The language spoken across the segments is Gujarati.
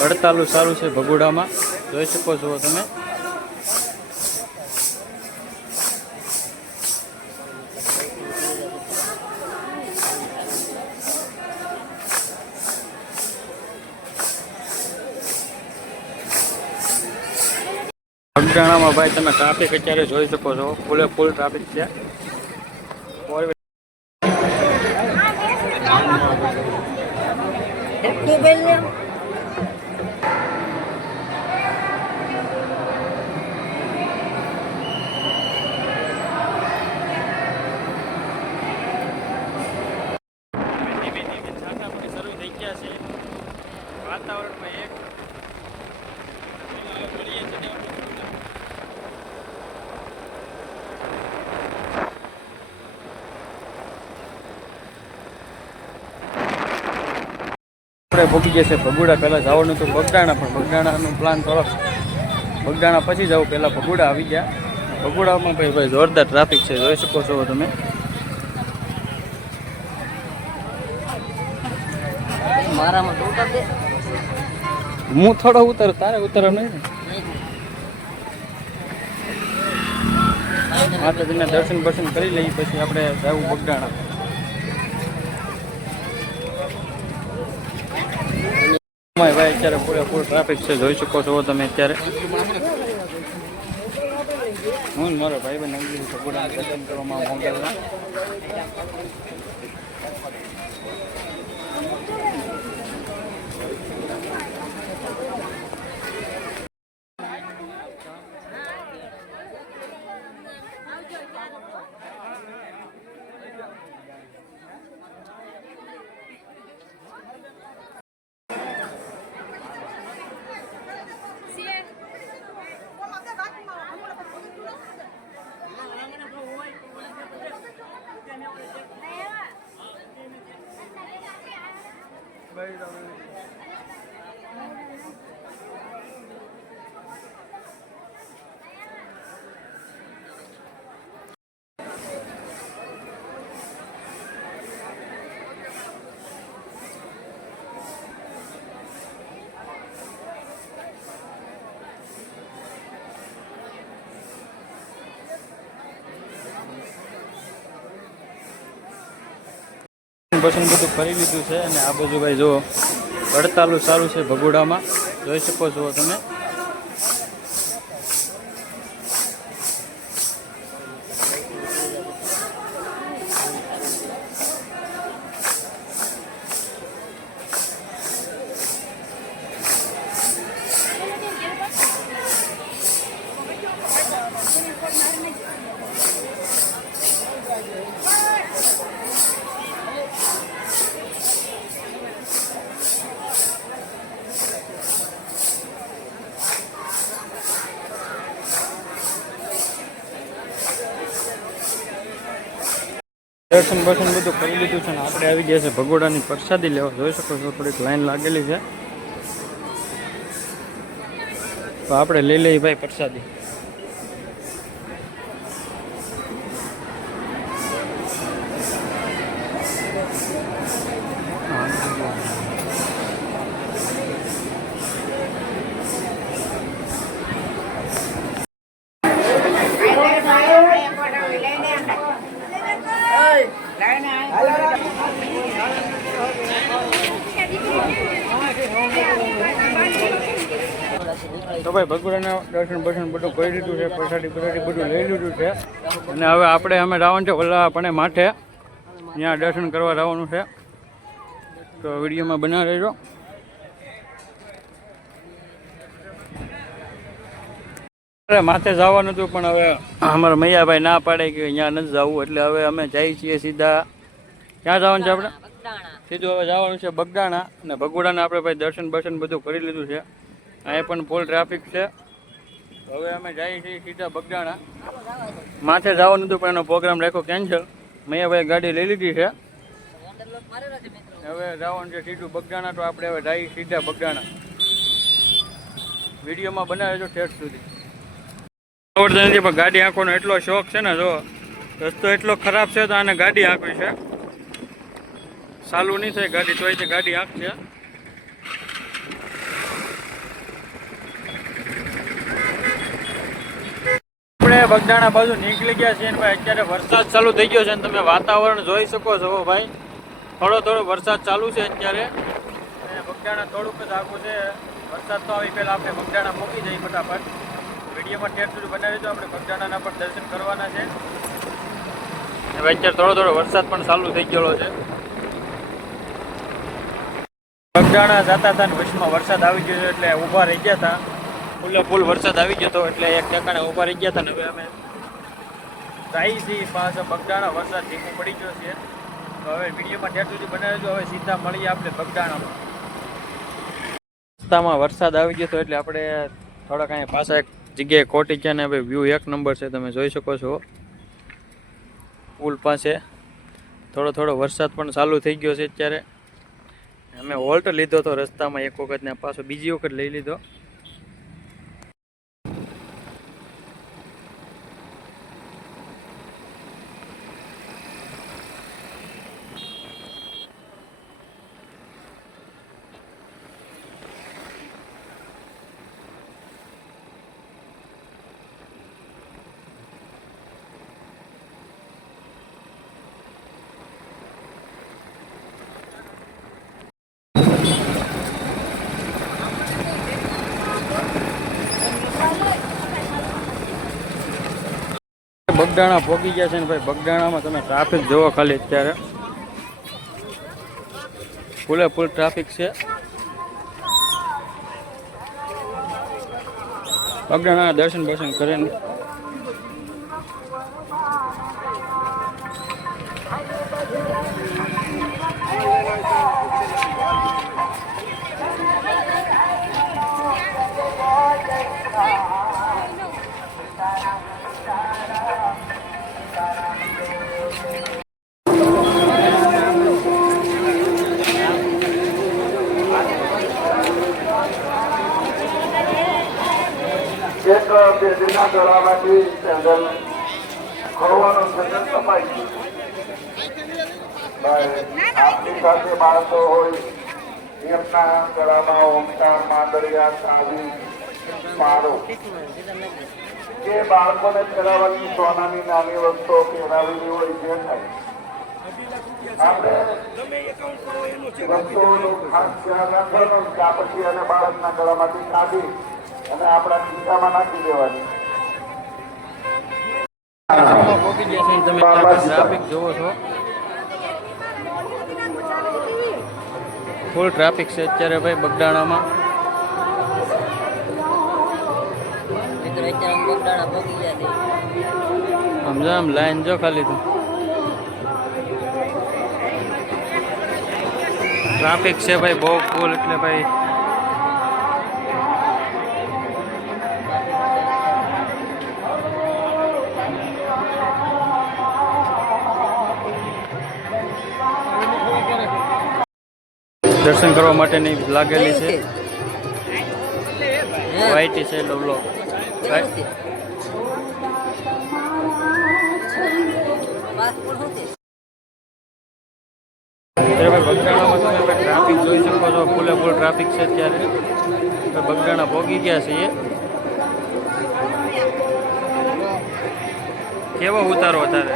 હડતાલું ચાલુ છે ભગોડામાં, જોઈ શકો છો તમે। બગદાણામાં ભાઈ તમે ટ્રાફિક અત્યારે જોઈ શકો છો, ફૂલે ફૂલ ટ્રાફિક છે। વાતાવરણમાં એક આપણે પહોંચી જશે ભગોડા। પહેલાં જવાનું હતું બગદાણા, પણ બગદાણાનું પ્લાન થોડો બગદાણા પછી જવું, પહેલાં ભગોડા આવી ગયા। ભગોડામાં ભાઈ જોરદાર ટ્રાફિક છે, જોઈ શકો છો તમે। હું થોડો ઉતર, તારે ઉતરવા નહીં ને। માતાજીના દર્શન બર્શન કરી લઈએ પછી આપણે જવું બગદાણા। ભાઈ અત્યારે પૂરેપૂરું ટ્રાફિક છે, જોઈ શકો છો તમે। અત્યારે હું મારો ભાઈ બહેન ભગોડાના દર્શન કરવામાં મોંઘેલા। બસન બધું કરી લીધું છે, અને આ બાજુ ભાઈ જો હડતાલું ચાલુ છે ભગોડામાં, જોઈ શકો છો તમે। દર્શન બર્શન બધું કરી લીધું છે, ને આપણે આવી ગયા છે ભગોડાની પ્રસાદી લેવા। જોઈ શકો છો થોડીક લાઈન લાગેલી છે, તો આપણે લઈ લઈએ ભાઈ પ્રસાદી। તો ભાઈ ભગોડાના દર્શન બર્શન બધું કરી લીધું છે, પ્રસાદી બધું લઈ લીધું છે, અને હવે આપણે અમે જવાનું છે ઓલા આપણે માથે, ત્યાં દર્શન કરવા જવાનું છે। તો વિડીયોમાં બના રહેજો। માથે જવાનું હતું, પણ હવે અમારા મૈયાભાઈ ના પાડે કે અહીંયા નથી જવું, એટલે હવે અમે જઈએ છીએ સીધા ક્યાં જવાનું છે આપણે? સીધું હવે જવાનું છે બગદાણા, અને ભગોડાના આપણે ભાઈ દર્શન બર્શન બધું કરી લીધું છે। અહીંયા પણ ફૂલ ટ્રાફિક છે, હવે અમે જઈએ છીએ સીધા બગદાણા। માથે જવાનું હતું પણ એનો પ્રોગ્રામ રાખ્યો કેન્સલ, મૈયાભાઈ ગાડી લઈ લીધી છે, હવે જવાનું છે સીધું બગદાણા। તો આપણે હવે જઈએ સીધા બગદાણા, વિડીયોમાં બનાવે છો ઠેઠ સુધી। આવડતું નથી પણ ગાડી આંખવાનો એટલો શોખ છે ને, જો રસ્તો એટલો ખરાબ છે તો આને ગાડી આંકવી છે, ચાલુ નહીં થાય ગાડી, તોય તે ગાડી આંકશે। બગદાણા બાજુ નીકળી ગયા છે ભાઈ. અત્યારે વરસાદ ચાલુ થઈ ગયો છે અને તમે વાતાવરણ જોઈ શકો છો ભાઈ. થોડો વરસાદ ચાલુ છે અત્યારે. બગદાણા થોડુંક જ આગું છે. વરસાદ તો આવી પહેલાં આપણે બગદાણા પહોંચી જઈએ ફટાફટ. વિડીયોમાં ઠેર સુધી બનાવી દો. આપણે બગદાણાના પણ દર્શન કરવાના છે. હવે અત્યારે થોડો વરસાદ પણ ચાલુ થઈ ગયેલો છે. બગદાણા જતા હતા ને વચમાં વરસાદ આવી ગયો એટલે ઊભા રહી ગયા હતા. ફૂલ વરસાદ આવી ગયો હતો એટલે એક ઠેકાણે ઊભા રહી ગયા હતા ને હવે અમે જાય છીએ પાછા બગદાણા. વરસાદ ધીમો પડી ગયો છે તો હવે વિડીયોમાં ઠેર સુધી બનાવી દો. હવે સીધા મળીએ આપણે બગદાણામાં. રસ્તામાં વરસાદ આવી ગયો હતો એટલે આપણે થોડાક અહીંયા પાછા એક જગ્યાએ કોટી છે ને હવે વ્યૂ એક નંબર છે. તમે જોઈ શકો છો પુલ પાસે થોડો વરસાદ પણ ચાલુ થઈ ગયો છે અત્યારે. અમે હોલ્ટ લીધો હતો રસ્તામાં એક વખત ને પાછો બીજી વખત લઈ લીધો. બગદાણા પહોંચી ગયા છે ને ભાઈ. બગદાણામાં તમે ટ્રાફિક જોવો ખાલી અત્યારે ફૂલ ટ્રાફિક છે. બગદાણા દર્શન કરીને એક બે દિનના ગળામાંથી સેન્ડલ ખોરવાનું સેન્ડલ કપાઈ ગયું. આપની સાથે બાળકો હોય એમના ગળામાં ઓમકાર, માંદરિયા, ચાવી, પાડો એ બાળકોને પહેરાવવાની સોનાની નાની વસ્તુઓ પહેરાવેલી હોય જે થાય આપણે વસ્તુઓનું ખાસ ધ્યાન રાખવાનું. ત્યાં પછી અને બાળકના ગળામાંથી કાઢી અને આપણા ખિસ્સામાં નાખી દેવાની. તમે ટ્રાફિક જોવો છો ફૂલ ટ્રાફિક છે અત્યારે ભાઈ બગદાણામાં. આમ લાઈન જો ખાલી તો ટ્રાફિક છે ભાઈ બહુ ફૂલ. એટલે ભાઈ દર્શન કરવા માટેની લાગેલી છે. વાઈટી છે લો બગદાણામાં તમે ટ્રાફિક જોઈ શકો છો. ફૂલ ટ્રાફિક છે અત્યારે. બગદાણા પહોંચી ગયા છીએ. કેવો ઉતારો અત્યારે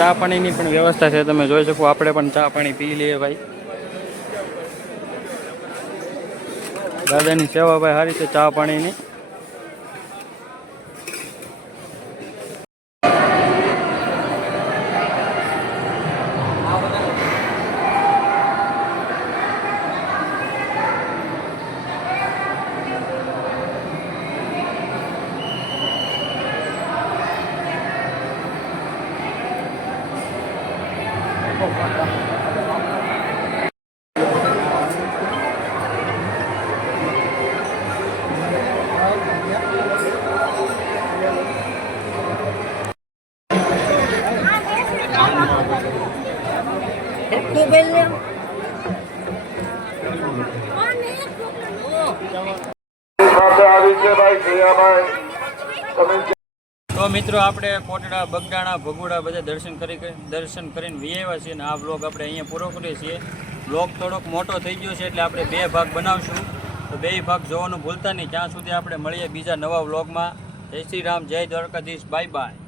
ચા પાણીની પણ વ્યવસ્થા છે. તમે જોઈ શકો આપણે પણ ચા પાણી પી લઈએ ભાઈ. દાદાની સેવા ભાઈ સારી છે ચા પાણીની. સાથે આવી છે ભાઈ જયાભાઈ તમે તો મિત્રો આપણે કોટડા બગદાણા ભગોડા બધા દર્શન કરીને વિયેવા છીએ અને આ બ્લોગ આપણે અહીંયા પૂરો કરીએ છીએ. બ્લોગ થોડોક મોટો થઈ ગયો છે એટલે આપણે 2 ભાગ બનાવશું, તો 2 ભાગ જોવાનું ભૂલતા નહીં. ત્યાં સુધી આપણે મળીએ બીજા નવા બ્લોગમાં. જય શ્રી રામ, જય દ્વારકાધીશ, બાય બાય.